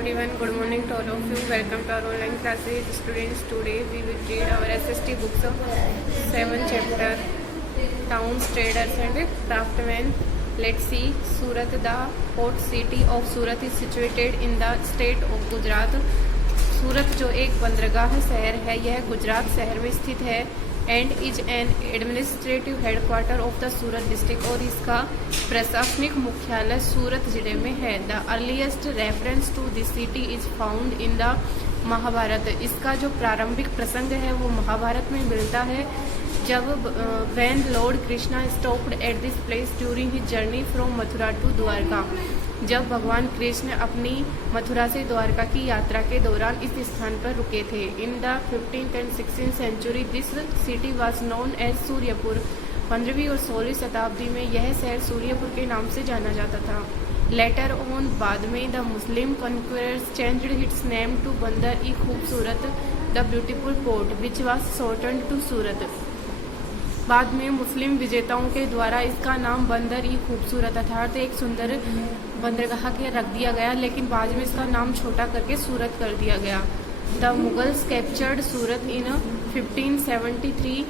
everyone, good morning to all of you. Welcome to our online classes. Students, today we will read our SST books of 7th chapter, Towns, Traders and Craftsmen. Let's see. Surat, the port city of Surat is situated in the state of Gujarat. सूरत जो एक बंदरगाह शहर है यह गुजरात शहर में स्थित है and is an administrative headquarter of the Surat district और इसका प्रशासनिक मुख्यालय सूरत जिले में है। The earliest reference to this city is found in the Mahabharata. इसका जो प्रारंभिक प्रसंग है वो महाभारत में मिलता है जब when lord Krishna stopped at this place during his journey from Mathura to Dwarka. जब भगवान कृष्ण अपनी मथुरा से द्वारका की यात्रा के दौरान इस स्थान पर रुके थे। In the 15th and 16th century this city was known as Suryapur. 15वीं और 16वीं शताब्दी में यह शहर सूर्यपुर के नाम से जाना जाता था। लेटर ऑन बाद में the Muslim conquerors changed its name to Bandar e Khubsurat the beautiful port which was shortened to Surat. बाद में मुस्लिम विजेताओं के द्वारा इसका नाम बंदर ई खूबसूरत अर्थात एक सुंदर बंदरगाह के रख दिया गया, लेकिन बाद में इसका नाम छोटा करके सूरत कर दिया गया। द मुगल्स कैप्चर्ड सूरत इन 1573।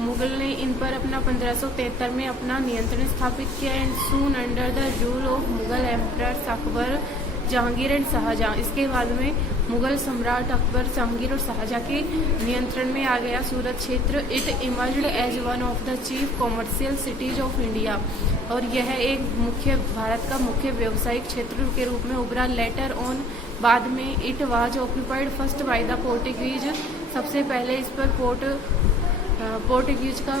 मुगल ने इन पर अपना 1573 में अपना नियंत्रण स्थापित किया and soon under the rule of Mughal emperors Akbar, Jahangir and Shahjahan. इसके बाद में मुगल सम्राट अकबर, जहांगीर और शाहजहां के नियंत्रण में आ गया सूरत क्षेत्र। It emerged as one of the chief commercial cities of India और यह एक भारत का मुख्य व्यावसायिक क्षेत्र के रूप में उभरा। लेटर ऑन बाद में it was occupied first by the Portuguese. सबसे पहले इस पर पोर्टुगीज का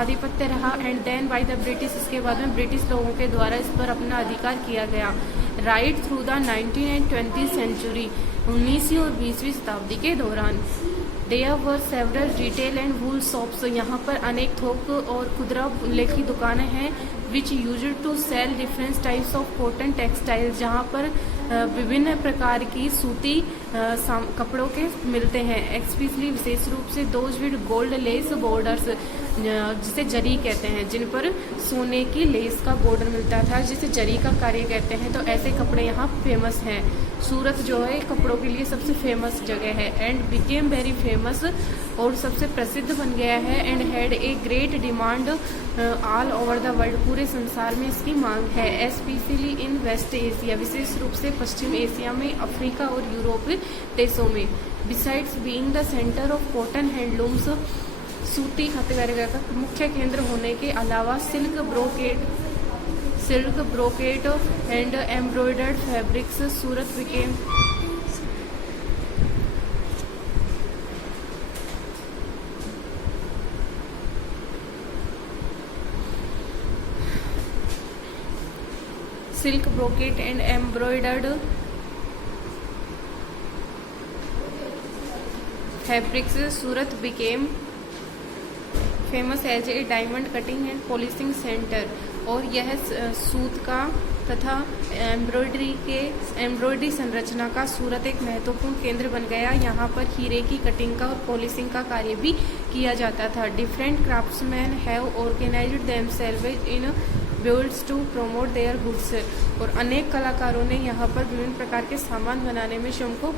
आधिपत्य रहा and then by the British. इसके बाद में ब्रिटिश लोगों के द्वारा इस पर अपना अधिकार किया गया। Right through the 19th and 20th century 19वीं और 20वीं शताब्दी के दौरान there were several retail and wool shops. यहाँ पर अनेक थोक और खुदरा उल्लेख की दुकानें हैं which used to sell different types of cotton textiles, जहाँ पर विभिन्न प्रकार की सूती कपड़ों के मिलते हैं। एक्सपेशली विशेष रूप से those with gold less borders जिसे जरी कहते हैं, जिन पर सोने की लेस का बॉर्डर मिलता था जिसे जरी का कार्य कहते हैं। तो ऐसे कपड़े यहाँ फेमस हैं। सूरत जो है कपड़ों के लिए सबसे फेमस जगह है एंड बिकेम वेरी फेमस और सबसे प्रसिद्ध बन गया है and had a great demand all over the world. पूरे संसार में इसकी मांग है। स्पेशली इन वेस्ट एशिया, विशेष रूप से पश्चिम एशिया में, अफ्रीका और यूरोप देशों में। Besides being the centre of cotton handlooms, सूती हथकरघा का मुख्य केंद्र होने के अलावा silk brocade and embroidered fabrics, Surat became silk brocade and embroidered fabrics, Surat became famous as a diamond cutting and polishing centre. और यह सूत का तथा एम्ब्रॉयडरी संरचना का सूरत एक महत्वपूर्ण केंद्र बन गया। यहाँ पर हीरे की कटिंग का और पॉलिशिंग का कार्य भी किया जाता था। Different craftsmen have organised themselves in guilds to promote their goods. और अनेक कलाकारों ने यहाँ पर विभिन्न प्रकार के सामान बनाने में स्वयं को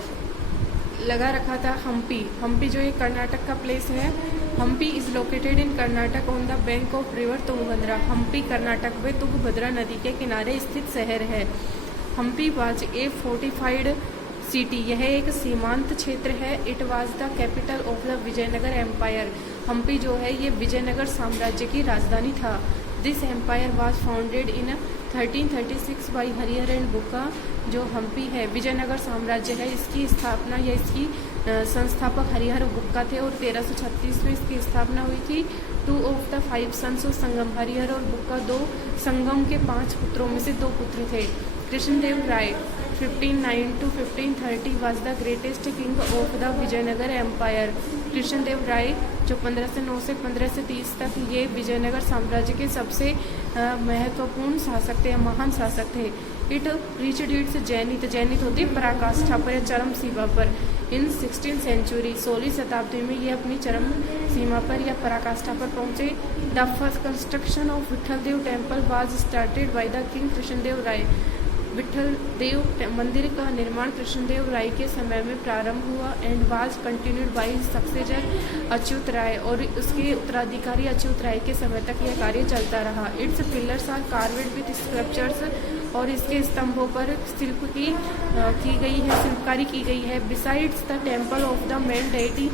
लगा रखा था। हम्पी जो एक कर्नाटक का प्लेस है। Hampi is located in Karnataka on the bank of river Tungabhadra. Hampi Karnataka में तुंगभद्रा नदी के किनारे स्थित शहर है। Hampi was a fortified city, यह एक सीमांत क्षेत्र है। It was the capital of the Vijayanagara empire. Hampi जो है ये विजयनगर साम्राज्य की राजधानी था। This empire was founded in 1336 by Harihara and Bukka. जो हम्पी है विजयनगर साम्राज्य है, इसकी स्थापना या इसकी संस्थापक हरिहर बुक्का थे और 1336 में इसकी स्थापना हुई थी। 2 ऑफ द 5 सन्स ऑफ संगम, हरिहर और बुक्का 2 संगम के 5 पुत्रों में से 2 पुत्र थे। Krishnadeva Raya 1509 to 1530 was the greatest king of the Vijayanagara empire. Krishnadeva Raya जो 1509 से 1530 तक ये विजयनगर साम्राज्य के सबसे महत्वपूर्ण शासक थे, महान शासक थे। इट रीच्ड इट्स जैनित होती पराकाष्ठा पर या चरम सीमा पर। इन 16th सेंचुरी 16वीं शताब्दी में ये अपनी चरम सीमा पर या पराकाष्ठा पर पहुंचे। The first construction of Vitthal Dev temple was started by the king Krishnadeva Raya. Vitthal Dev मंदिर का निर्माण कृष्णदेव राय के समय में प्रारंभ हुआ and was continued by successor Achyuta Raya, और उसके उत्तराधिकारी अच्युत राय के समय तक यह कार्य चलता रहा। Its pillars are carved with sculptures, और इसके स्तंभों पर शिल्पकारी की गई है। Besides the temple of the main deity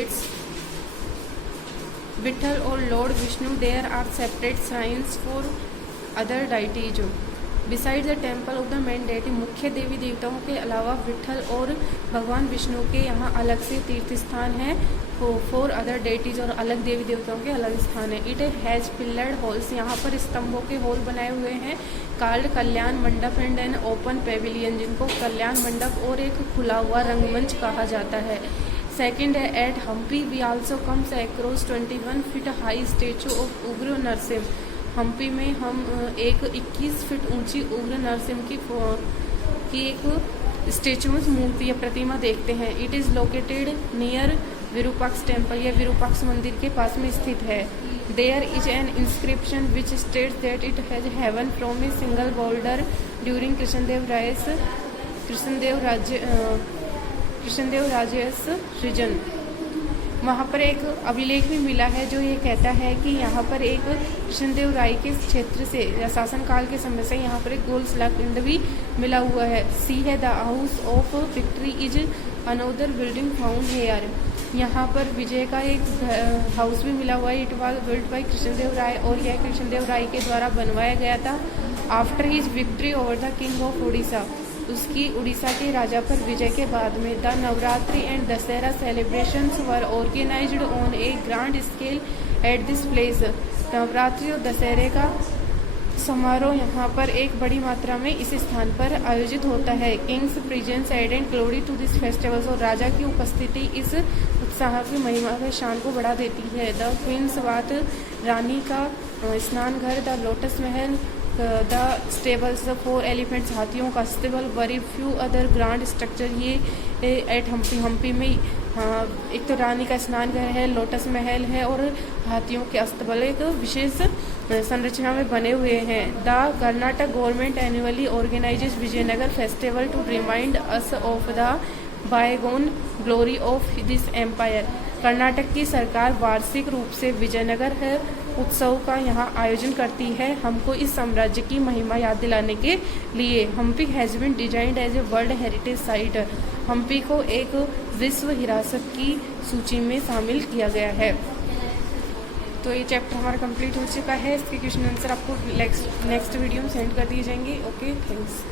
its Vitthal और lord Vishnu, there are separate shrines for other deities. Beside the temple of the main deity, मुख्य देवी देवताओं के अलावा विठल और भगवान विष्णु के यहाँ अलग से तीर्थ स्थान है। फॉर अदर डेटीज, और अलग देवी देवताओं के अलग स्थान है। इट हैज़ पिलर्ड हॉल्स, यहाँ पर स्तंभों के हॉल बनाए हुए हैं। कॉल्ड कल्याण मंडप एंड एन ओपन पेविलियन, जिनको कल्याण मंडप और एक खुला हुआ रंगमंच कहा जाता है। सेकेंड है at Hampi we also comes across 21 feet high statue of Ugra Narasimha. Hampi में हम एक 21 फीट ऊंची उग्र नरसिंह की एक स्टेचू में मूर्ति या प्रतिमा देखते हैं। It is located near Virupaksha temple, यह विरूपाक्ष मंदिर के पास में स्थित है। There is an inscription which states that it has hewn from a single boulder during Krishnadeva Raya सृजन। वहाँ पर एक अभिलेख भी मिला है जो ये कहता है कि यहाँ पर एक कृष्णदेव राय के क्षेत्र से या शासनकाल के समय से यहाँ पर एक गोल शिलाखंड भी मिला हुआ है। सी है the house of victory is another building found here, यहाँ पर विजय का एक हाउस भी मिला हुआ है। It was build by Krishnadeva Raya, और यह कृष्णदेव राय के द्वारा बनवाया गया था। After his victory over the king of Orissa, उसकी उड़ीसा के राजा पर विजय के बाद में the Navratri and Dussehra celebrations were organised on a grand scale at this place. Navratri और दशहरे का समारोह यहाँ पर एक बड़ी मात्रा में इस स्थान पर आयोजित होता है। King's presence added glory to this festivals, और राजा की उपस्थिति इस उत्साह की महिमा व शान को बढ़ा देती है। द क्वींस बाथ, रानी का स्नान घर, the lotus Mahal, the stables for elephants, हाथियों का अस्तबल, very few other grand structure, ये एट हम्पी में एक तो रानी का स्नान घर है, लोटस महल है, और हाथियों के अस्तबल एक विशेष संरचना में बने हुए हैं। The Karnataka government annually organises Vijayanagara festival to remind us of the bygone glory of this empire. Karnataka की सरकार वार्षिक रूप से विजयनगर उत्सव का यहाँ आयोजन करती है, हमको इस साम्राज्य की महिमा याद दिलाने के लिए। Hampi has been designed as a world heritage site, Hampi को एक विश्व विरासत की सूची में शामिल किया गया है। तो ये चैप्टर हमारा कंप्लीट हो चुका है। इसके क्वेश्चन आंसर आपको नेक्स्ट वीडियो में सेंड कर दिए जाएंगे। Okay, thanks.